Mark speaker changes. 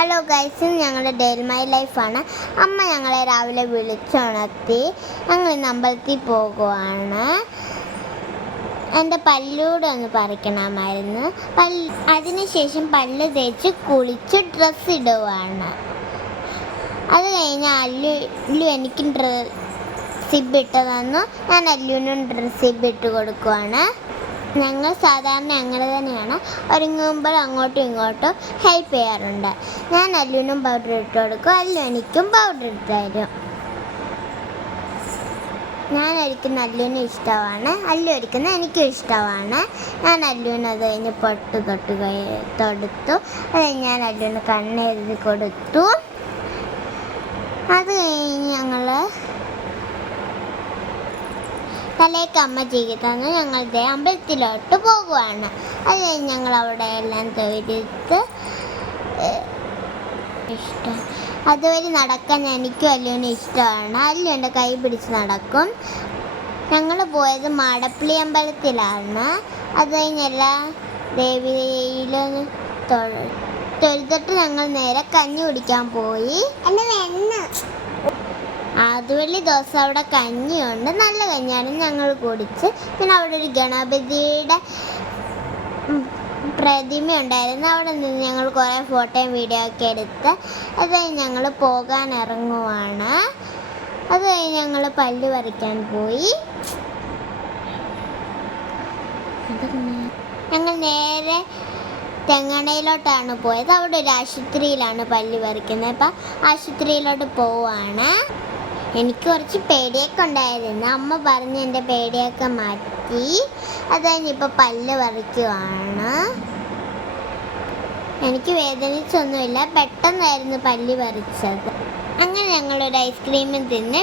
Speaker 1: Hello guys ഞങ്ങളുടെ daily my ലൈഫാണ് അമ്മ ഞങ്ങളെ രാവിലെ വിളിച്ചുണർത്തി. ഞങ്ങൾ ഇന്ന് അമ്പലത്തിൽ പോകുവാണ്. എന്റെ പല്ലൂടെ ഒന്ന് പറിക്കണമായിരുന്നു. പല്ല് അതിനുശേഷം പല്ല് തേച്ച് കുളിച്ച് ഡ്രസ്സ് ഇടുവാണ്. അത് കഴിഞ്ഞ് അല്ലു അല്ലു എനിക്കും ഡ്രസ് സിബ് ഇട്ട് തന്നു. ഞാൻ അല്ലുവിനും ഡ്രസ് സിബ് ഇട്ട് കൊടുക്കുവാണ്. ഞങ്ങൾ സാധാരണ അങ്ങനെ തന്നെയാണ് ഒരുങ്ങുമ്പോൾ അങ്ങോട്ടും ഇങ്ങോട്ടും ഹെൽപ്പ് ചെയ്യാറുണ്ട്. ഞാൻ അല്ലുവിനും പൗഡർ ഇട്ട് കൊടുക്കും അല്ലു എനിക്കും പൗഡർ ഇട്ട് തരും. ഞാൻ ഒരിക്കുന്ന അല്ലുവിന് ഇഷ്ടമാണ് അല്ലു ഒരിക്കുന്ന എനിക്കും ഇഷ്ടമാണ്. ഞാൻ അല്ലുവിന് അത് കഴിഞ്ഞ് പൊട്ട് തൊട്ട് തൊടുത്തു. അത് ഞാൻ അല്ലുവിന് കണ്ണെഴുതി കൊടുത്തു. അത് കഴിഞ്ഞ് ഞങ്ങൾ തലേക്ക് അമ്മ ചെയ്ത് തന്നു. ഞങ്ങൾ ദേ അമ്പലത്തിലോട്ട് പോകുവാണ് അത് ഞങ്ങൾ അവിടെ എല്ലാം തൊഴുത്ത് ഇഷ്ടം. അതുവരെ നടക്കാൻ എനിക്കും അല്ലുവിന് ഇഷ്ടമാണ്. അല്ലു എന്റെ കൈ പിടിച്ച് നടക്കും. ഞങ്ങൾ പോയത് മാടപ്പള്ളി അമ്പലത്തിലാണ്. അത് കഴിഞ്ഞ് എല്ലാ ദേവിയിലും തൊഴുതിട്ട് ഞങ്ങൾ നേരെ കഞ്ഞി കുടിക്കാൻ പോയി. എന്നെ വേണ്ട. അതുവള്ളി ദിവസം അവിടെ കഞ്ഞിയുണ്ട്. നല്ല കഞ്ഞിയാണ്. ഞങ്ങൾ കുടിച്ച് പിന്നെ അവിടെ ഒരു ഗണപതിയുടെ പ്രതിമ ഉണ്ടായിരുന്നു അവിടെ നിന്ന് ഞങ്ങൾ കുറേ ഫോട്ടോയും വീഡിയോ ഒക്കെ എടുത്ത് അത് ഞങ്ങൾ പോകാൻ ഇറങ്ങുവാണ്. അത് കഴിഞ്ഞ് ഞങ്ങൾ പല്ല് പറിക്കാൻ പോയി. ഞങ്ങൾ നേരെ തെങ്ങണയിലോട്ടാണ് പോയത്. അവിടെ ഒരു ആശുപത്രിയിലാണ് പല്ല് പറിക്കുന്നത്. അപ്പം ആശുപത്രിയിലോട്ട് പോവാണ്. എനിക്ക് കുറച്ച് പേടിയൊക്കെ ഉണ്ടായിരുന്നു. അമ്മ പറഞ്ഞ് എന്റെ പേടിയൊക്കെ മാറ്റി. അത് കഴിഞ്ഞിപ്പോൾ പല്ല് പറിക്കുവാണ്. എനിക്ക് വേദനിച്ചൊന്നുമില്ല. പെട്ടെന്നായിരുന്നു പല്ല് പറിച്ചത്. അങ്ങനെ ഞങ്ങളൊരു ഐസ്ക്രീമും തിന്ന്